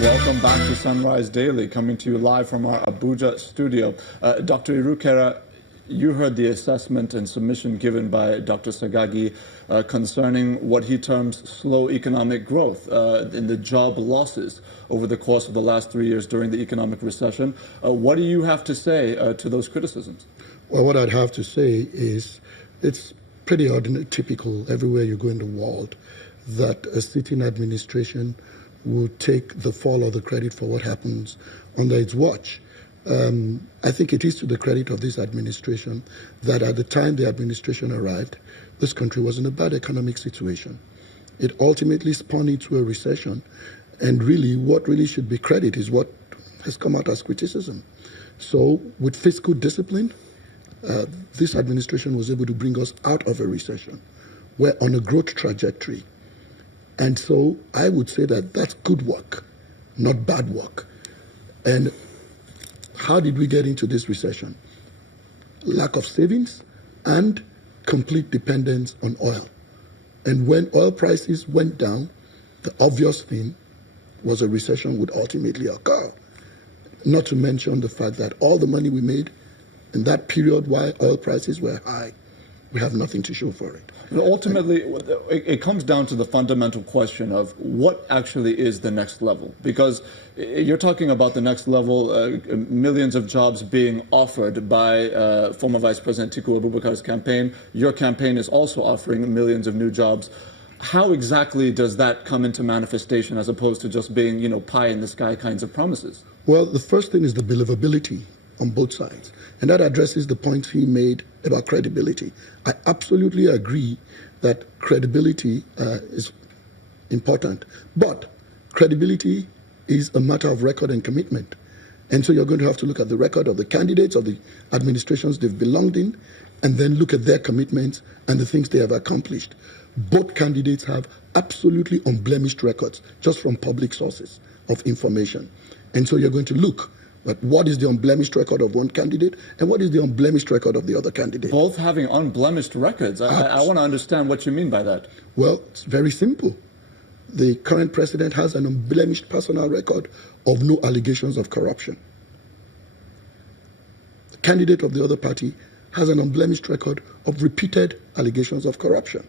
Welcome back to Sunrise Daily, coming to you live from our Abuja studio. Dr. Irukera, you heard the assessment and submission given by Dr. Sagagi concerning what he terms slow economic growth in the job losses over the course of the last 3 years during the economic recession. What do you have to say to those criticisms? Well, what I'd have to say is it's pretty ordinary, typical everywhere you go in the world that a sitting administration will take the fall or the credit for what happens under its watch. I think it is to the credit of this administration that at the time the administration arrived, this country was in a bad economic situation. It ultimately spun into a recession, and really what really should be credit is what has come out as criticism. So with fiscal discipline, this administration was able to bring us out of a recession. We're on a growth trajectory. And so I would say that that's good work, not bad work. And how did we get into this recession? Lack of savings and complete dependence on oil. And when oil prices went down, the obvious thing was a recession would ultimately occur. Not to mention the fact that all the money we made in that period while oil prices were high, we have nothing to show for it. But ultimately, it comes down to the fundamental question of what actually is the next level. Because you're talking about the next level, millions of jobs being offered by former Vice President Atiku Abubakar's campaign. Your campaign is also offering millions of new jobs. How exactly does that come into manifestation as opposed to just being, pie in the sky kinds of promises? Well, the first thing is the believability on both sides. And that addresses the point he made about credibility. I absolutely agree that credibility is important, but credibility is a matter of record and commitment. And so you're going to have to look at the record of the candidates of the administrations they've belonged in, and then look at their commitments and the things they have accomplished. Both candidates have absolutely unblemished records just from public sources of information. And so you're going to look but what is the unblemished record of one candidate and what is the unblemished record of the other candidate? Both having unblemished records. I want to understand what you mean by that. Well, it's very simple. The current president has an unblemished personal record of no allegations of corruption. The candidate of the other party has an unblemished record of repeated allegations of corruption.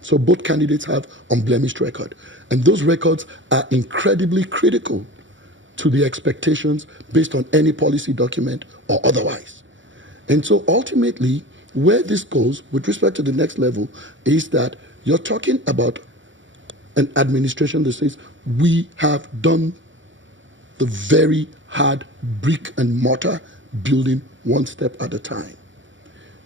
So both candidates have unblemished record. And those records are incredibly critical to the expectations based on any policy document or otherwise. And so ultimately, where this goes with respect to the next level is that you're talking about an administration that says, we have done the very hard brick and mortar building one step at a time.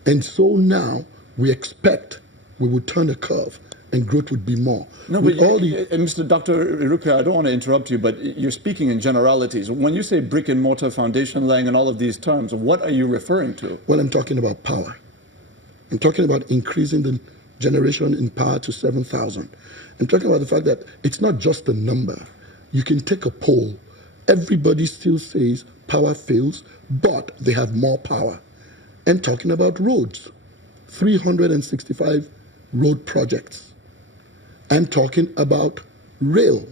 And so now we expect we will turn a curve and growth would be more. No, but Mr. Dr. Irukera, I don't want to interrupt you, but you're speaking in generalities. When you say brick and mortar, foundation laying, and all of these terms, what are you referring to? Well, I'm talking about power. I'm talking about increasing the generation in power to 7,000. I'm talking about the fact that it's not just a number. You can take a poll. Everybody still says power fails, but they have more power. I'm talking about roads. 365 road projects. I'm talking about rail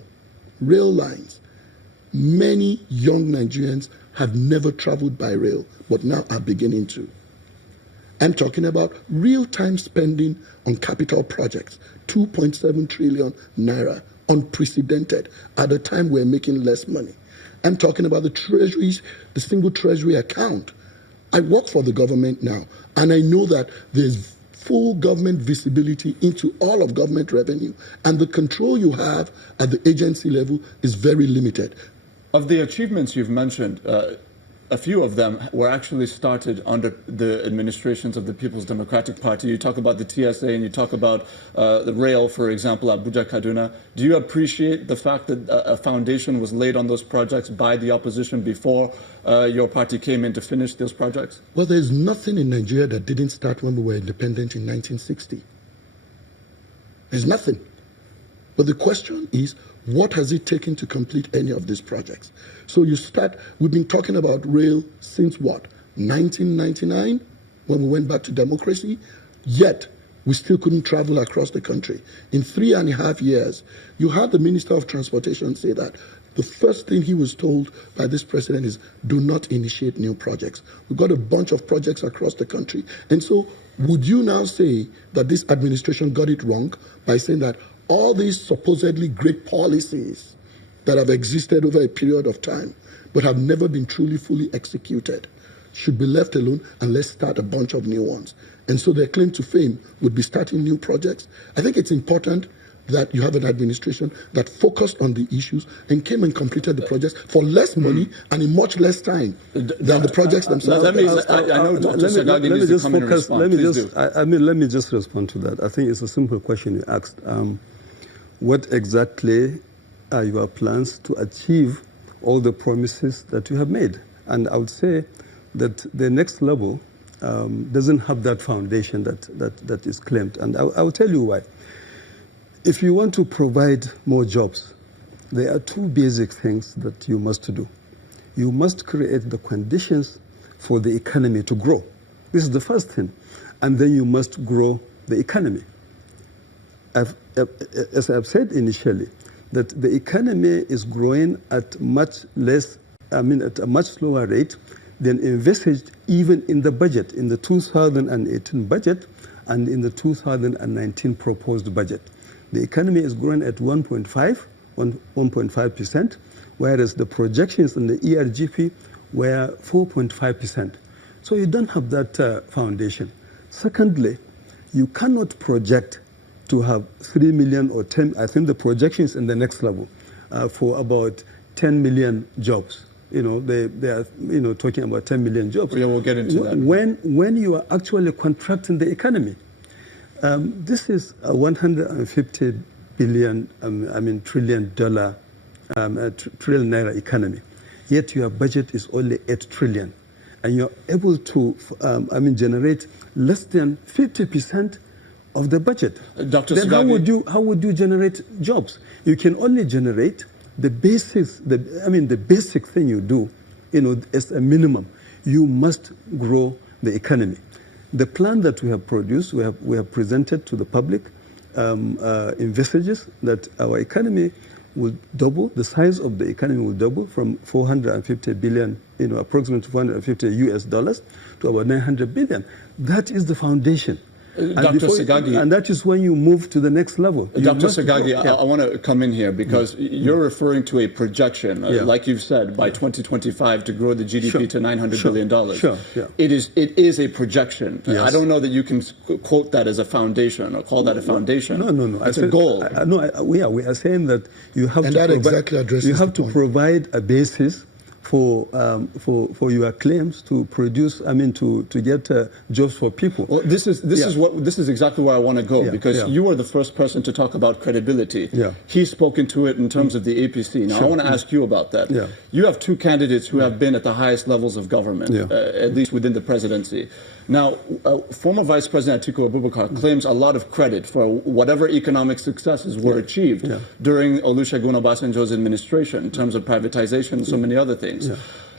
lines. Many young Nigerians have never traveled by rail, but now are beginning to. I'm talking about real-time spending on capital projects, 2.7 trillion naira, unprecedented, at a time we're making less money. I'm talking about the treasuries, the single treasury account. I work for the government now, and I know that there's full government visibility into all of government revenue, and the control you have at the agency level is very limited. Of the achievements you've mentioned, a few of them were actually started under the administrations of the People's Democratic Party. You talk about the TSA and you talk about the rail, for example, Abuja Kaduna. Do you appreciate the fact that a foundation was laid on those projects by the opposition before your party came in to finish those projects? Well, there's nothing in Nigeria that didn't start when we were independent in 1960. There's nothing. But the question is, what has it taken to complete any of these projects? So you start, we've been talking about rail since what? 1999, when we went back to democracy, yet we still couldn't travel across the country. In 3.5 years, you had the Minister of Transportation say that the first thing he was told by this president is, do not initiate new projects. We've got a bunch of projects across the country. And so would you now say that this administration got it wrong by saying that all these supposedly great policies that have existed over a period of time but have never been truly fully executed should be left alone and let's start a bunch of new ones? And so their claim to fame would be starting new projects. I think it's important that you have an administration that focused on the issues and came and completed the projects for less money and in much less time than the projects themselves. I know Dr. Sagagi needs to come in and respond. Let me just respond to that. I think it's a simple question you asked. What exactly are your plans to achieve all the promises that you have made? And I would say that the next level doesn't have that foundation that is claimed. And I will tell you why. If you want to provide more jobs, there are two basic things that you must do. You must create the conditions for the economy to grow. This is the first thing. And then you must grow the economy. As I've said initially, that the economy is growing at much at a much slower rate than envisaged even in the budget, in the 2018 budget and in the 2019 proposed budget. The economy is growing at 1.5%, whereas the projections in the ERGP were 4.5%. So you don't have that foundation. Secondly, you cannot project to have 3 million or 10, I think the projections in the next level for about 10 million jobs. They are talking about 10 million jobs. Yeah, we'll get into that. When you are actually contracting the economy, this is a $150 billion, trillion naira economy. Yet your budget is only 8 trillion, and you're able to, generate less than 50% of the budget. Dr. Then Sagagi, how would you generate jobs? You can only generate the basics. The basic thing you do, as a minimum, you must grow the economy. The plan that we have produced, we have presented to the public, envisages that our economy will double, the size of the economy will double from 450 billion, approximately 450 US dollars to about 900 billion. That is the foundation. Dr. Sagagi, and that is when you move to the next level. Dr. Sagagi, I want to come in here because you're referring to a projection, like you've said, by 2025 to grow the GDP to $900 billion. Sure. Yeah. It is a projection. Yes. I don't know that you can quote that as a foundation or call that a foundation. No. It's a goal. We are saying that you have to provide a basis for your claims to produce, to get jobs for people. Well, this is exactly where I want to go because you are the first person to talk about credibility. Yeah. He's spoken to it in terms of the APC. Now I want to ask you about that. Yeah. You have two candidates who have been at the highest levels of government, at least within the presidency. Now, former Vice President Atiku Abubakar claims a lot of credit for whatever economic successes were achieved during Olusegun Obasanjo's administration in terms of privatization and so many other things. Yeah.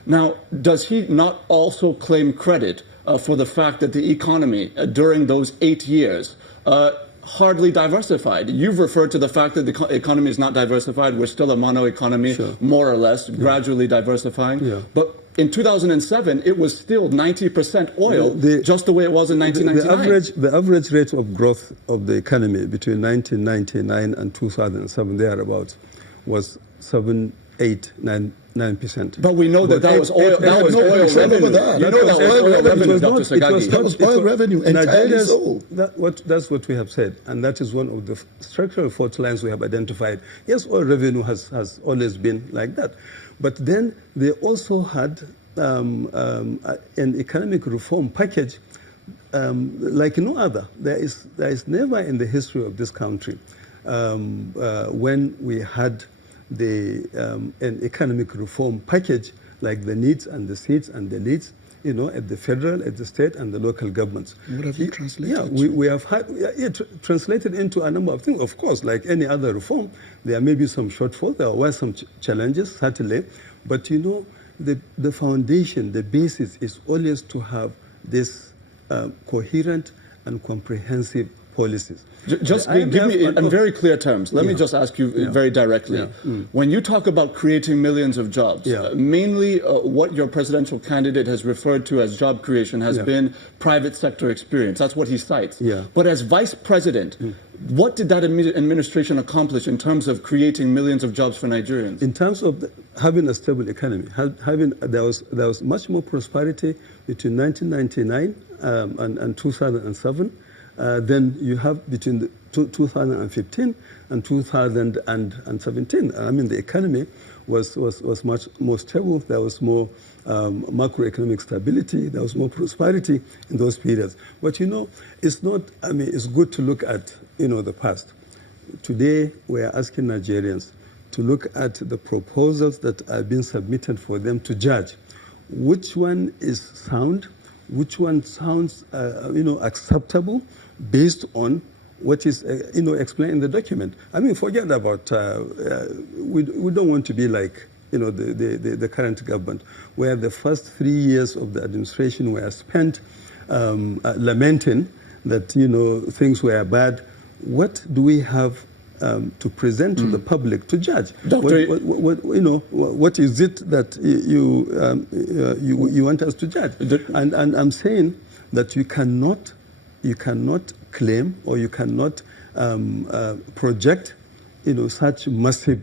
Now, does he not also claim credit for the fact that the economy during those 8 years hardly diversified? You've referred to the fact that the economy is not diversified. We're still a mono economy, more or less, gradually diversifying. Yeah. But in 2007, it was still 90% oil, just the way it was in 1999. The average rate of growth of the economy between 1999 and 2007, thereabouts, was 7, 8, 9%. But we know that was oil. That was oil revenue. You know that was oil revenue, Dr. Sagagi. That was oil revenue entirely sold. That's what we have said, and that is one of the structural fault lines we have identified. Yes, oil revenue has always been like that, but then they also had an economic reform package like no other. There is never in the history of this country when we had an economic reform package like the needs and the seats and the leads, at the federal, at the state, and the local governments. What have you translated? Yeah, we have had translated into a number of things. Of course, like any other reform, there may be some shortfalls. There were some challenges, certainly. But the foundation, the basis is always to have this coherent and comprehensive policies. Just The give me, IMF in very clear terms, let me just ask you very directly. When you talk about creating millions of jobs, mainly what your presidential candidate has referred to as job creation has been private sector experience. That's what he cites. But as vice president, what did that administration accomplish in terms of creating millions of jobs for Nigerians? In terms of having a stable economy, there was much more prosperity between 1999 and 2007 than you have between 2015 and 2017. I mean, the economy was much more stable. There was more macroeconomic stability. There was more prosperity in those periods. But it's not. I mean, it's good to look at the past. Today, we are asking Nigerians to look at the proposals that are being submitted for them to judge which one is sound, which one sounds acceptable based on what is explained in the document. I mean, forget about we don't want to be like the current government, where the first 3 years of the administration were spent lamenting that things were bad. What do we have to present to the public to judge? What is it that you want us to judge? And I'm saying that you cannot claim or you cannot project such massive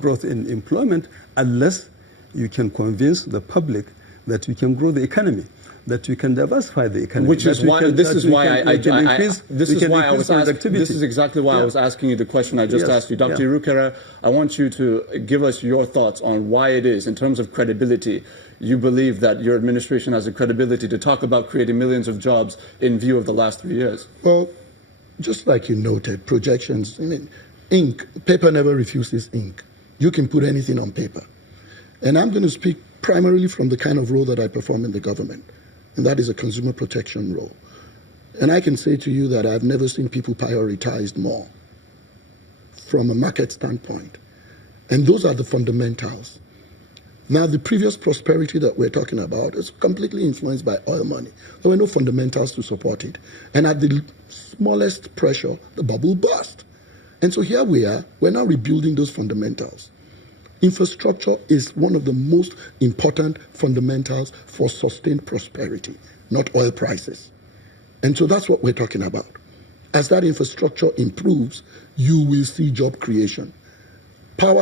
growth in employment unless you can convince the public that we can grow the economy, that we can diversify the economy. Which is why this is exactly why I was asking you the question I just asked you. Dr. Irukera, I want you to give us your thoughts on why it is, in terms of credibility, you believe that your administration has the credibility to talk about creating millions of jobs in view of the last 3 years. Well, just like you noted, projections, I mean, ink, paper never refuses ink. You can put anything on paper. And I'm going to speak primarily from the kind of role that I perform in the government, and that is a consumer protection role. And I can say to you that I've never seen people prioritized more from a market standpoint. And those are the fundamentals. Now, the previous prosperity that we're talking about is completely influenced by oil money. There were no fundamentals to support it. And at the smallest pressure, the bubble burst. And so here we are, we're now rebuilding those fundamentals. Infrastructure is one of the most important fundamentals for sustained prosperity, not oil prices. And so that's what we're talking about. As that infrastructure improves, you will see job creation. Power